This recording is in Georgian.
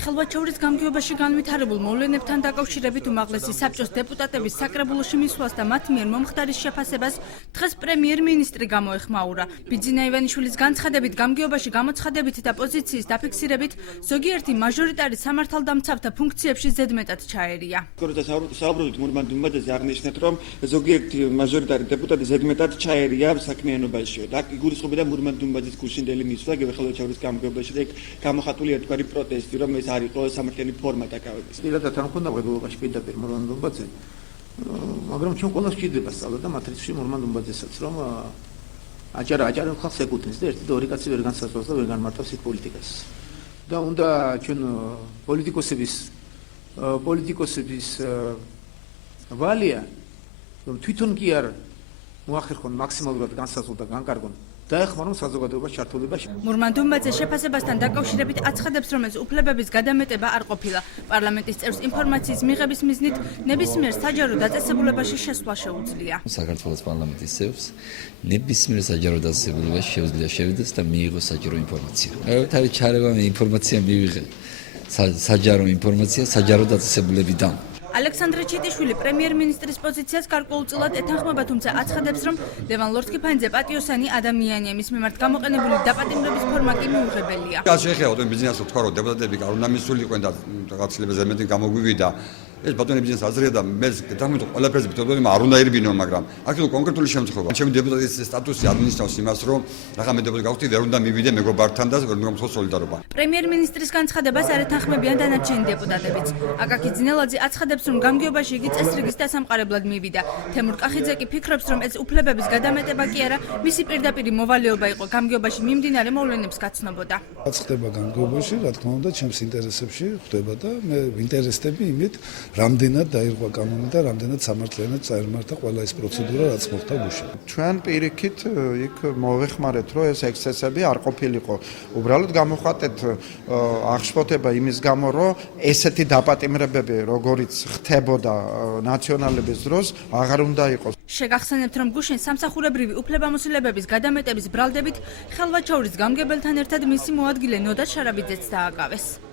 ხელვაჩაურის გამგეობაში განვითარებულ მოვლენებთან დაკავშირებით უმაღლესი საბჭოს დეპუტატების საკრებულოში მისვლას და მათ მიერ მომხდარის შეფასებას დღეს პრემიერ-მინისტრი გამოეხმაურა. ბიძინა ივანიშვილის განცხადებით გამგეობაში გამოცხადებითი და პოზიციის დაფიქსირებით ზოგიერთი მაჟორიტარი სამართალდამცავთა ფუნქციებში ზედმეტად ჩაერია. საუბრობთ მურმან დუმბაძეზე აღნიშნეთ, რომ ზოგიერთი მაჟორიტარი დეპუტატი ზედმეტად ჩაერია საქმიანობაში. და იგულისხმებოდა მურმან დუმბაძის გუშინდელი მისვლა ხელვაჩაურის გამგეობაში და გამოხატული ერთგვარი პროტესტი, რომ ეს არ იყო სამართლიანი ფორმა დაკავების. პირადად არ მქონდა ღებულობაში პირდაპირ მურმან დუმბაძე, მაგრამ ჩვენ ყველას სჭირდება სწავლა და მატრიცში მურმან დუმბაძესაც, რომ აჭარა ხალხს ეკუთვნის და ერთი და ორი კაცი ვერ განსაზღვრავს და ვერ განმარტავს იქ პოლიტიკას. და უნდა ჩვენ პოლიტიკოსების ვალია, რომ თვითონ კი არ მოახერხონ მაქსიმალურად განსაზღვრონ და განკარგონ დაეხმარონ საზოგადოებას ჩართულებაში. მურმან დუმბაძე შეფასებასთან დაკავშირებით აცხადებს, რომ ეს უფლებების გადამეტება არ ყოფილა. პარლამენტის წევრს ინფორმაციის მიღების მიზნით ნებისმიერ საჯარო დაწესებულებაში შესვლა შეუძლია. საქართველოს პარლამენტის წევრს ნებისმიერ საჯარო დაწესებულებაში შეუძლია შევიდეს და მიიღოს საჯარო ინფორმაცია. არის ჩარევა ინფორმაცია მივიღე. საჯარო ინფორმაცია საჯარო დაწესებულებიდან. ალექსანდრე ჩიტიშვილი პრემიერ-მინისტრის პოზიციას გარკვეულწილად ეთანხმება, თუმცა აცხადებს, რომ ლევან ლორთქიფანიძე პატიოსანი ადამიანია, მის მიმართ გამოყენებული დაპატიმრების ფორმა კი მიუღებელია. რაც შეეხება ბატონი ბიზნესს თქვა, რომ დეპუტატები არ უნდა მისულიყვენ და რაღაცილებას ზემეთი გამოგვივიდა. ეს ბატონი ბიზნეს აზრია და მე გეთანხმებით ყველაფერზე ბიტობები არ უნდა ირბინო, მაგრამ აქ იყო კონკრეტული შემთხვევა. ჩემი დეპუტატის სტატუსი აღნიშნავს იმას, რომ რაღაც მე დეპუტატი გავხდი, ვერ უნდა მივიდე მეგობართან და ვერ უნდა მომხდოს სოლიდარობა. პრემიერ-მინისტრის განცხადებას არ ეთანხმებიან დანარჩენი დეპუტატებიც. აკაკი ძინელაძე აცხადებს, რომ გამგეობაში იგი წესრიგის დასამყარებლად მივიდა. თემურ კახიძე კი ფიქრობს, რომ ეს უფლებების გადამეტება კი არა, მისი პირდაპირი მოვალეობა იყო გამგეობაში მიმდინარე მოვლენებს გაცნობოდა. რაც ხდება გამგეობაში, რა თქმა უნდა, ჩემს ინტერესებში ხდება და მე ვინტერესდები იმით, რამდენად დაირღვა კანონი და რამდენად სამართლიანად წაერმართა ყველა ეს პროცედურა, რაც მოხდა გუშინ. ჩვენ პირიქით იქ მოვეხმარეთ, რომ ეს ექსცესები არ ყოფილიყო. უბრალოდ გამოვხატეთ აღშფოთება იმის გამო, რომ ესეთი დაპატიმრებები, როგორიც ხდებოდა ნაციონალების დროს, აღარ უნდა იყოს. შეგახსენებთ, რომ გუშინ სამსახურებრივი უფლებამოსილებების გადამეტების ბრალდებით ხელვაჩაურის გამგებელთან ერთად მისი მოადგილე ნოდა შარაბიძეც დააკავეს.